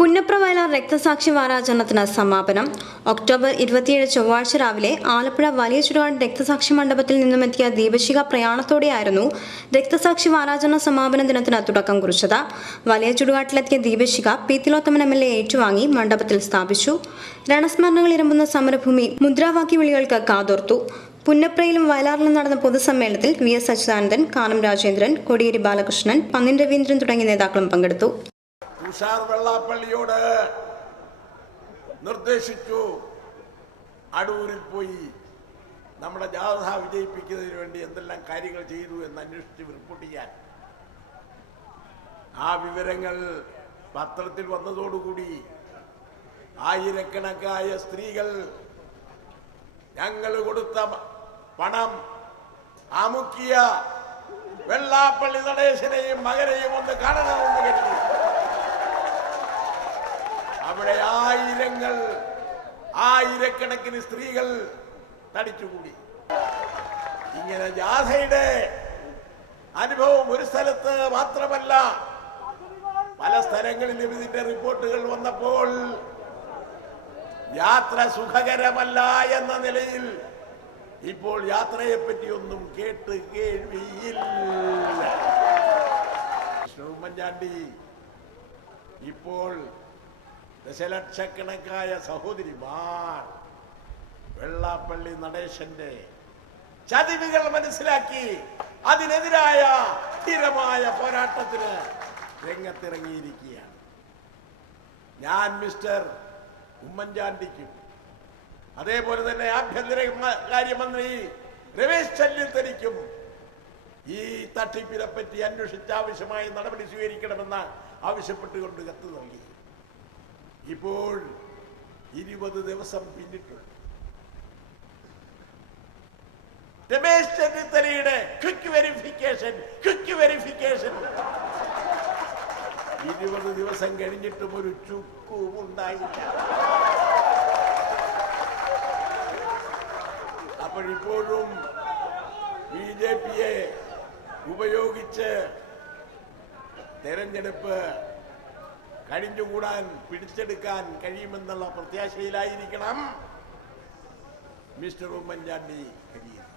പുന്നപ്ര വയലാർ രക്തസാക്ഷി വാരാചരണത്തിന് സമാപനം. ഒക്ടോബർ 27 ചൊവ്വാഴ്ച രാവിലെ ആലപ്പുഴ വലിയ ചുടുകാട് രക്തസാക്ഷി മണ്ഡപത്തിൽ നിന്നുമെത്തിയ ദീപശിഖ പ്രയാണത്തോടെയായിരുന്നു രക്തസാക്ഷി വാരാചരണ സമാപന ദിനത്തിന് തുടക്കം കുറിച്ചത്. വലിയ ചുടുകാട്ടിലെത്തിയ ദീപശിഖ പി. തിലോത്തമൻ MLA ഏറ്റുവാങ്ങി മണ്ഡപത്തിൽ സ്ഥാപിച്ചു. രണസ്മരണകൾ ഇരമ്പുന്ന സമരഭൂമി മുദ്രാവാക്യ വിളികൾക്ക് കാതോർത്തു. പുന്നപ്രയിലും വയലാറിലും നടന്ന പൊതുസമ്മേളനത്തിൽ VS അച്യുതാനന്ദൻ, കാനം രാജേന്ദ്രൻ, കോടിയേരി ബാലകൃഷ്ണൻ, പന്നിൻ രവീന്ദ്രൻ തുടങ്ങിയ നേതാക്കളും പങ്കെടുത്തു. തുഷാർ വെള്ളാപ്പള്ളിയോട് നിർദ്ദേശിച്ചു അടൂരിൽ പോയി നമ്മുടെ ജാഥ വിജയിപ്പിക്കുന്നതിന് വേണ്ടി എന്തെല്ലാം കാര്യങ്ങൾ ചെയ്തു എന്ന് അന്വേഷിച്ച് റിപ്പോർട്ട് ചെയ്യാൻ. ആ വിവരങ്ങൾ പത്രത്തിൽ വന്നതോടുകൂടി ആയിരക്കണക്കായ സ്ത്രീകൾ ഞങ്ങൾ കൊടുത്ത പണം അമുക്കിയ വെള്ളാപ്പള്ളി നടേശനെയും മകനെയും ഒന്ന് കാണണമെന്ന് കരുതി അവിടെ ആയിരക്കണക്കിന് സ്ത്രീകൾ തടിച്ചുകൂടി. ഇങ്ങനെ ജാഥയുടെ അനുഭവം ഒരു സ്ഥലത്ത് മാത്രമല്ല, പല സ്ഥലങ്ങളിലും ഇതിന്റെ റിപ്പോർട്ടുകൾ വന്നപ്പോൾ യാത്ര സുഖകരമല്ല എന്ന നിലയിൽ ഇപ്പോൾ യാത്രയെ പറ്റിയൊന്നും കേട്ട് കേൾവിയില്ല. ഉമ്മൻചാണ്ടി ഇപ്പോൾ ദശലക്ഷക്കണക്കായ സഹോദരിമാർ വെള്ളാപ്പള്ളി നടേശന്റെ ചതിവുകൾ മനസ്സിലാക്കി അതിനെതിരായ സ്ഥിരമായ പോരാട്ടത്തിന് രംഗത്തിറങ്ങിയിരിക്കുകയാണ്. ഞാൻ മിസ്റ്റർ ഉമ്മൻചാണ്ടിക്കും അതേപോലെ തന്നെ ആഭ്യന്തരകാര്യമന്ത്രി രമേശ് ചെന്നിത്തലയ്ക്കും ഈ തട്ടിപ്പിനെ പറ്റി അന്വേഷിച്ച് ആവശ്യമായ നടപടി സ്വീകരിക്കണമെന്ന് ആവശ്യപ്പെട്ടുകൊണ്ട് കത്ത് നൽകി. ഇപ്പോൾ 20 ദിവസം പിന്നിട്ടുണ്ട്. രമേശ് ചെന്നിത്തലയുടെ ക്വിക്ക് വെരിഫിക്കേഷൻ 20 ദിവസം കഴിഞ്ഞിട്ടും ഒരു ചുക്കും ഉണ്ടായില്ല. അപ്പോഴിപ്പോഴും BJPയെ ഉപയോഗിച്ച് തെരഞ്ഞെടുപ്പ് കഴിഞ്ഞുകൂടാൻ പിടിച്ചെടുക്കാൻ കഴിയുമെന്നുള്ള പ്രത്യാശയിലായിരിക്കണം മിസ്റ്റർ ഉമ്മൻചാണ്ടി കഴിയുന്നത്.